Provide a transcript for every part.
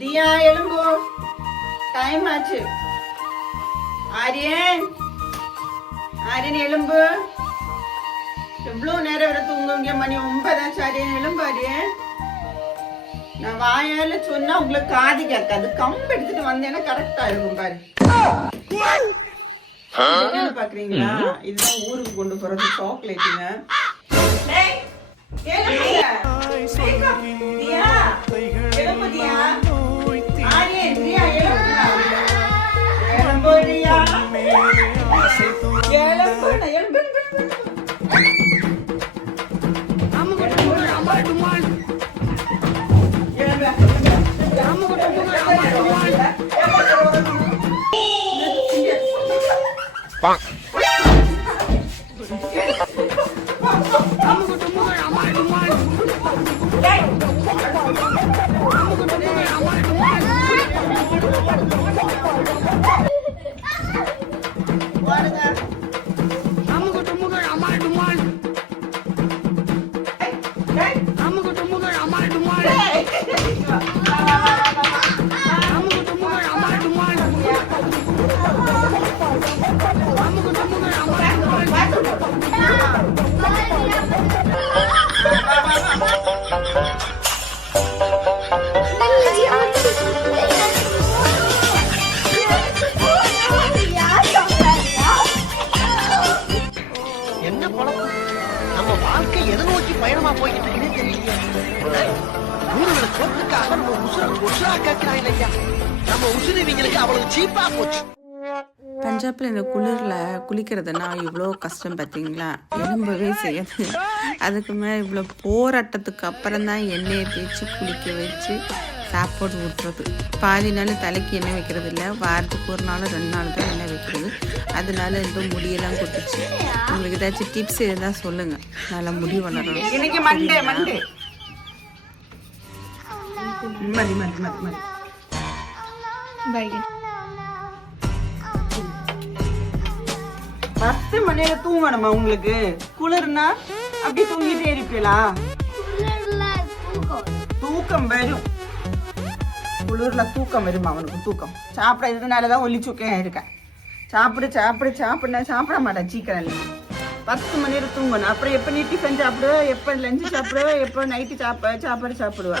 தியா எலும்பு டைம் ஆச்சு ஆரியன் ஆரியன் எலும்பு எவ்வளவு நேரம் வரை தூங்குவீங்க மணி ஒன்பதாச்சு ஆரியன் எலும்பு ஆரியன் நான் வாயால சொன்னா உங்களுக்கு காது கேட்காது கம்பு எடுத்துட்டு வந்தேன்னா கரெக்டா இருக்கும் பாரு பாக்குறீங்களா இதுதான் ஊருக்கு கொண்டு போறது சாக்லேட்டுங்க டேய், எழுப்புங்க. தியா, எழுப்பு தியா. எழும்பு, சொத்துக்காக நம்ம உசுர உசுரா இல்லையா நம்ம அவ்வளவு சீப்பா போச்சு பஞ்சாப்ல இந்த குளிர்ல குளிக்கிறதுனா இவ்வளோ கஷ்டம் பார்த்தீங்களா எலும்பவே செய்யாது. அதுக்கு மேலே இவ்வளோ போராட்டத்துக்கு அப்புறம் தான் எண்ணெயை தேய்ச்சி குளிக்க வச்சு சாப்பாடு ஊட்டுறது. பாதி நாள் தலைக்கு எண்ணெய் வைக்கிறது இல்லை வாரத்துக்கு ஒரு நாள் ரெண்டு நாள் தான் எண்ணெய் வைக்கிறது. அதனால இந்த முடியெல்லாம் கொட்டுச்சு. உங்களுக்கு ஏதாச்சும் டிப்ஸ் இருந்தால் சொல்லுங்கள் நல்லா முடி வளரணும். மண்டே மதி மதி மதி மதி பத்து மணி நேரம் தூங்கணுமா உங்களுக்கு? குளிர்னா அப்படி தூங்கிட்டே இருப்பீங்களா தூக்கம் வரும். குளிர்ல தூக்கம் வரும் அவனுக்கு தூக்கம்? சாப்பிட இதனாலதான் ஒல்லி சுக்கையா இருக்கேன். சாப்பிடு சாப்பிடு சாப்பிடு சாப்பிட மாட்டேன் சீக்கிரம் பத்து மணி நேரம் தூங்கணும். அப்புறம் எப்போ நீ டிஃபன் சாப்பிடு எப்போ லஞ்சு சாப்பிடு எப்போ நைட்டு சாப்ப சாப்பாடு சாப்பிடுவா.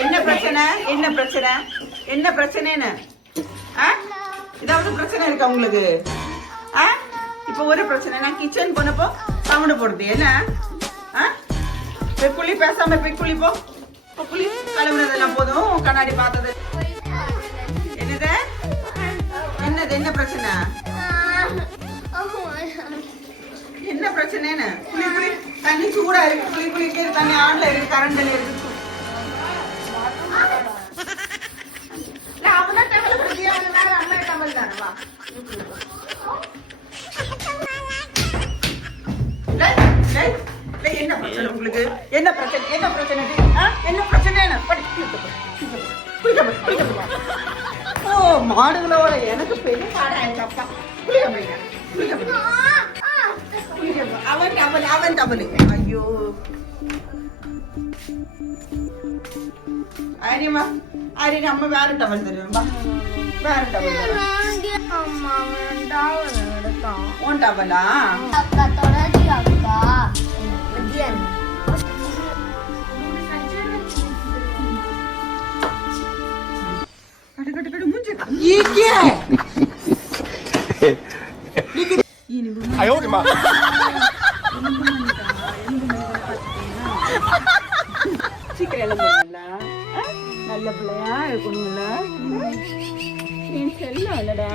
என்ன பிரச்சனை? என்ன பிரச்சனை? என்ன பிரச்சனைன்னு ஆ? ஏதாவது பிரச்சனை இருக்கா உங்களுக்கு? ஆ? இப்போ ஒரு பிரச்சனை நான் கிச்சன் போனப்போ சவுண்ட் போடுது என்ன ஆ? போய் குழி பேசாம போய் குழி போ. போ குழி கழுவுனதெல்லாம் போதும் கண்ணாடி பார்த்தது. என்னது என்ன பிரச்சனை? என்ன பிரச்சனைன்னு? குளி குளி தண்ணி சூடா இருக்கு. குளி குளிக்க தண்ணி ஆன்ல இருக்கு கரண்ட் இருக்கு. இல்ல, அவனா டவல் கொடுத்தியா? டவல் என்ன பிரச்சனை உங்களுக்கு? என்ன பிரச்சனை என்ன பிரச்சனை? டேய்? என்ன பிரச்சனை ஓ மாடுகளோட அப்பா குளிக்க போயிங்க குளிக்க போயிங்க அவன் டபுள் அவன் டபுள் ஐயோ. ஆரியமா நம்ம வேற டபுள் தருவேன்பா வேற டபுள் உன் அக்கா தொடர்ச்சி அக்கா சீக்கிரம் நல்ல பிள்ளையா இருக்கணும்ல? நீ செல்லம் இல்லடா.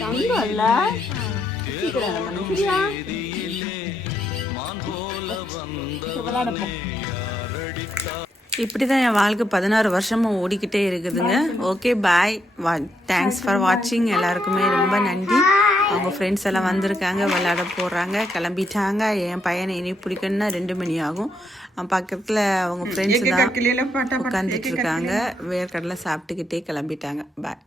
தங்கம் இல்ல சீக்கிரம் சரியா. இப்படி தான் என் வாழ்க்கை பதினாறு வருஷமும் ஓடிக்கிட்டே இருக்குதுங்க. ஓகே பாய் வா தேங்க்ஸ் ஃபார் வாட்சிங் எல்லாருக்குமே ரொம்ப நன்றி. அவங்க ஃப்ரெண்ட்ஸ் எல்லாம் வந்திருக்காங்க விளையாட போடுறாங்க கிளம்பிட்டாங்க. என் பையனை இனி பிடிக்கணும்னா ரெண்டு மணி ஆகும். பக்கத்தில் அவங்க ஃப்ரெண்ட்ஸ் தான் உட்காந்துட்டு இருக்காங்க. வேர்க்கடலை சாப்பிட்டுக்கிட்டே கிளம்பிட்டாங்க. பாய்